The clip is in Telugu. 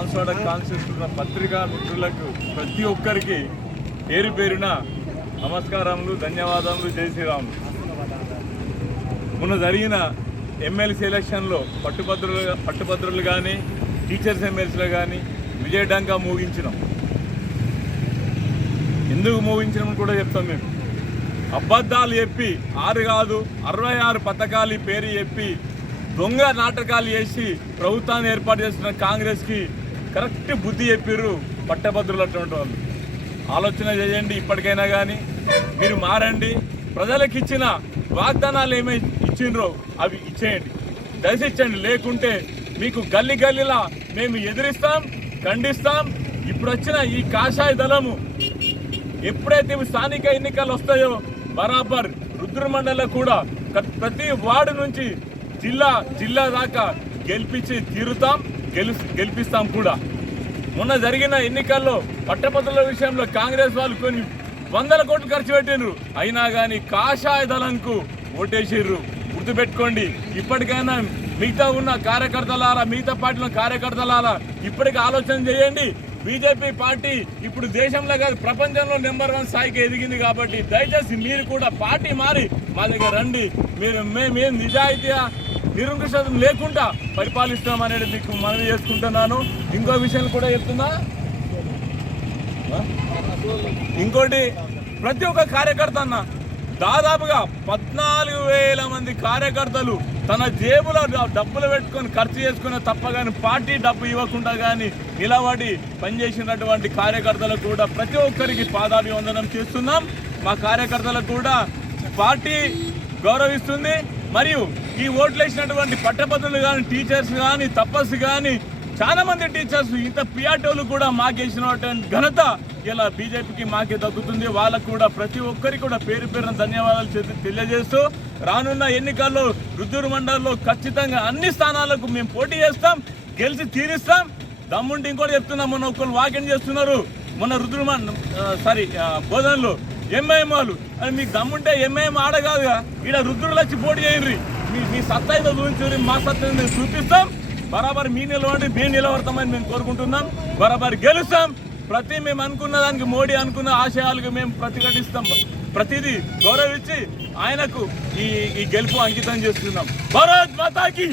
బాన్స్వాడ కాన్స్టిట్యూన్సీ పత్రికా మిత్రులకు ప్రతి ఒక్కరికి పేరు పేరున నమస్కారములు, ధన్యవాదములు, జై శ్రీరాములు. మొన్న జరిగిన ఎమ్మెల్సీ ఎలక్షన్లో పట్టుభద్రులు కానీ టీచర్స్ ఎమ్మెల్సీలు కానీ విజయడంగా మోగించినాం. ఎందుకు మోగించినామని కూడా చెప్తాం. మేము అబద్ధాలు చెప్పి 6 కాదు 66 పథకాలు పేరు చెప్పి దొంగ నాటకాలు చేసి ప్రభుత్వాన్ని ఏర్పాటు చేస్తున్న కాంగ్రెస్కి కరెక్ట్ బుద్ధి చెప్పారు పట్టభద్రులు. అటువంటి వాళ్ళు ఆలోచన చేయండి. ఇప్పటికైనా కానీ మీరు మారండి. ప్రజలకు ఇచ్చిన వాగ్దానాలు ఏమై ఇచ్చిండ్రో అవి ఇచ్చేయండి, దయచేయండి. లేకుంటే మీకు గల్లీ గల్లీలా మేము ఎదిరిస్తాం, ఖండిస్తాం. ఇప్పుడు వచ్చిన ఈ కాషాయ దళము ఎప్పుడైతే స్థానిక ఎన్నికలు వస్తాయో బరాబర్ రుద్రమండలం కూడా ప్రతి వార్డు నుంచి జిల్లా దాకా గెలిపించి తీరుతాం, గెలిపిస్తాం కూడా. మొన్న జరిగిన ఎన్నికల్లో పట్టభద్రుల విషయంలో కాంగ్రెస్ వాళ్ళు కొన్ని 100 కోట్లు ఖర్చు పెట్టిండ్రు, అయినా కానీ కాషాయ దళంకు ఓటేసిర్రు. గుర్తుపెట్టుకోండి. ఇప్పటికైనా మిగతా ఉన్న కార్యకర్తలారా, మిగతా పార్టీల కార్యకర్తలారా ఇప్పటికీ ఆలోచన చేయండి. బీజేపీ పార్టీ ఇప్పుడు దేశంలో కాదు ప్రపంచంలో నెంబర్ 1 స్థాయికి ఎదిగింది. కాబట్టి దయచేసి మీరు కూడా పార్టీ మారి మా దగ్గర రండి. మేము నిజాయితీగా నిరంకుశం లేకుండా పరిపాలిస్తాం అనేది మీకు మనవి చేసుకుంటున్నాను. ఇంకో విషయం కూడా చెప్తున్నా. ఇంకోటి, ప్రతి ఒక్క కార్యకర్త అన్న దాదాపుగా 14,000 మంది కార్యకర్తలు తన జేబులో డబ్బులు పెట్టుకొని ఖర్చు చేసుకునే తప్ప కానీ పార్టీ డబ్బు ఇవ్వకుండా కానీ నిలబడి పనిచేసినటువంటి కార్యకర్తలకు కూడా ప్రతి ఒక్కరికి పాదాభివందనం చేస్తున్నాం. మా కార్యకర్తలకు కూడా పార్టీ గౌరవిస్తుంది. మరియు ఈ ఓట్లు వేసినటువంటి పట్టభద్రులు కానీ, టీచర్స్ కానీ, తపస్సు కానీ, చాలా మంది టీచర్స్ ఇంత పిఆర్టీలు కూడా మాకేసినటువంటి ఘనత ఇలా బీజేపీకి మాకే దక్కుతుంది. వాళ్ళకు కూడా ప్రతి ఒక్కరికి కూడా పేరు పేరున ధన్యవాదాలు తెలియజేస్తూ రానున్న ఎన్నికల్లో రుద్దూరు మండలంలో ఖచ్చితంగా అన్ని స్థానాలకు మేము పోటీ చేస్తాం, గెలిచి తీరుస్తాం. దమ్ముంటే ఇంకోటి చెప్తున్నాం. మొన్న ఒక్కరు వాకింగ్ చేస్తున్నారు మొన్న బోధనలో ఎంఐఎం వాళ్ళు. అని మీకు దమ్ముంటే ఎంఐఎం ఆడగాదుగా, ఇక్కడ రుద్రులు వచ్చి పోటీ చేయండి. మీ సత్తా ఏదో చూపించి మా సత్తా మేము చూపిస్తాం. బరాబర్ మీ నిలవండి, మేము నిలబడతామని మేము కోరుకుంటున్నాం. బరాబర్ గెలుస్తాం. మేము అనుకున్న దానికి, మోడీ అనుకున్న ఆశయాలకు మేము ప్రతిఘటిస్తాం. ప్రతిదీ గౌరవించి ఆయనకు ఈ గెలుపు అంకితం చేస్తున్నాం. భారత్ మాతాకి